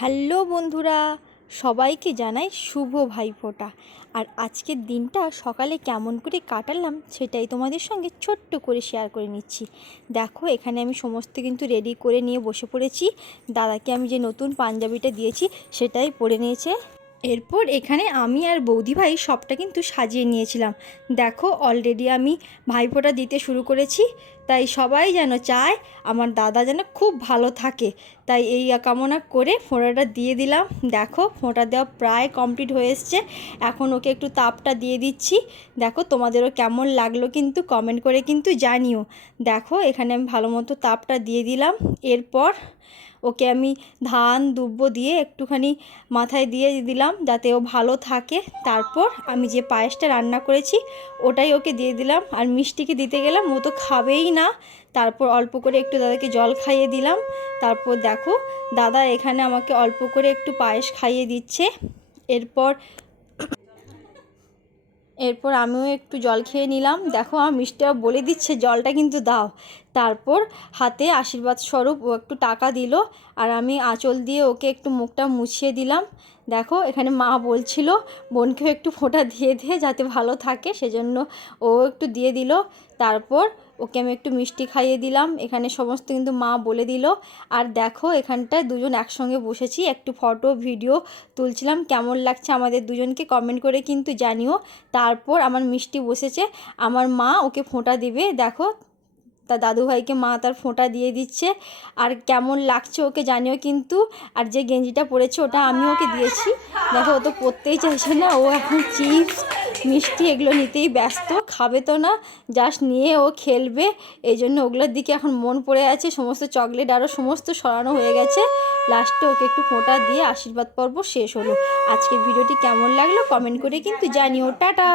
Hello বন্ধুরা, সবাইকে জানাই শুভ ভাইফোঁটা। আর আজকের দিনটা সকালে কেমন করে কাটালাম সেটাই তোমাদের সঙ্গে ছোট্ট করে শেয়ার করে নিচ্ছি। দেখো, এখানে আমি সমস্ত কিন্তু রেডি করে নিয়ে বসে পড়েছি। দাদাকে আমি যে নতুন পাঞ্জাবিটা দিয়েছি সেটাই পরে নিয়েছে। এরপর এখানে আমি আর বৌদি ভাই সবটা কিন্তু সাজিয়ে নিয়েছিলাম। দেখো, অলরেডি আমি ভাইফোঁটা দিতে শুরু করেছি। তাই সবাই যেন চায় আমার দাদা যেন খুব ভালো থাকে, তাই এই কামনা করে ফোঁটাটা দিয়ে দিলাম। দেখো, ফোঁটা দেওয়া প্রায় কমপ্লিট হয়ে এসছে। এখন ওকে একটু তাপটা দিয়ে দিচ্ছি। দেখো, তোমাদেরও কেমন লাগলো কিন্তু কমেন্ট করে কিন্তু জানিও। দেখো, এখানে আমি ভালো মতো তাপটা দিয়ে দিলাম। এরপর ওকে আমি ধান দুব্বো দিয়ে একটুখানি মাথায় দিয়ে দিলাম যাতে ও ভালো থাকে। তারপর আমি যে পায়েসটা রান্না করেছি ওটাই ওকে দিয়ে দিলাম। আর মিষ্টিকে দিতে গেলাম, ও তো খাবেই না। তারপর অল্প করে একটু দাদাকে জল খাইয়ে দিলাম। তারপর দেখো, দাদা এখানে আমাকে অল্প করে একটু পায়েস খাইয়ে দিচ্ছে। এরপর আমিও একটু জল খেয়ে নিলাম। দেখো, আমার মিষ্টিটা বলে দিচ্ছে জলটা কিন্তু দাও। তারপর হাতে আশীর্বাদ স্বরূপ ও একটু টাকা দিল, আর আমি আঁচল দিয়ে ওকে একটু মুখটা মুছিয়ে দিলাম। দেখো, এখানে মা বলছিল বোনকেও একটু ফোঁটা দিয়ে দিয়ে যাতে ভালো থাকে, সেজন্য ও একটু দিয়ে দিল। তারপর ওকে আমি একটু মিষ্টি খাইয়ে দিলাম। এখানে সমস্ত কিন্তু মা বলে দিল। আর দেখো, এখানটায় দুজন একসঙ্গে বসেছি, একটু ফটো ভিডিও তুলছিলাম। কেমন লাগছে আমাদের দুজনকে কমেন্ট করে কিন্তু জানিও। তারপর আমার মিষ্টি বসেছে, আমার মা ওকে ফোঁটা দিবে। দেখো, তার দাদুভাইকে মা তার ফোঁটা দিয়ে দিচ্ছে। আর কেমন লাগছে ওকে জানিও কিন্তু। আর যে গেঞ্জিটা পরেছে ওটা আমি ওকে দিয়েছি। দেখো, ও তো পরতেই চাইছে না, ও এখন চিপস মিষ্টি এগুলো নিতেই ব্যস্ত, খাবে তো না, জাস্ট নিয়ে ও খেলবে। এই জন্য ওগুলোর দিকে এখন মন পড়ে আছে। সমস্ত চকলেট আরও সমস্ত সরানো হয়ে গেছে। লাস্টে ওকে একটু ফোঁটা দিয়ে আশীর্বাদ পর্ব শেষ হলো। আজকের ভিডিওটি কেমন লাগলো কমেন্ট করে কিন্তু জানিও। টাটা।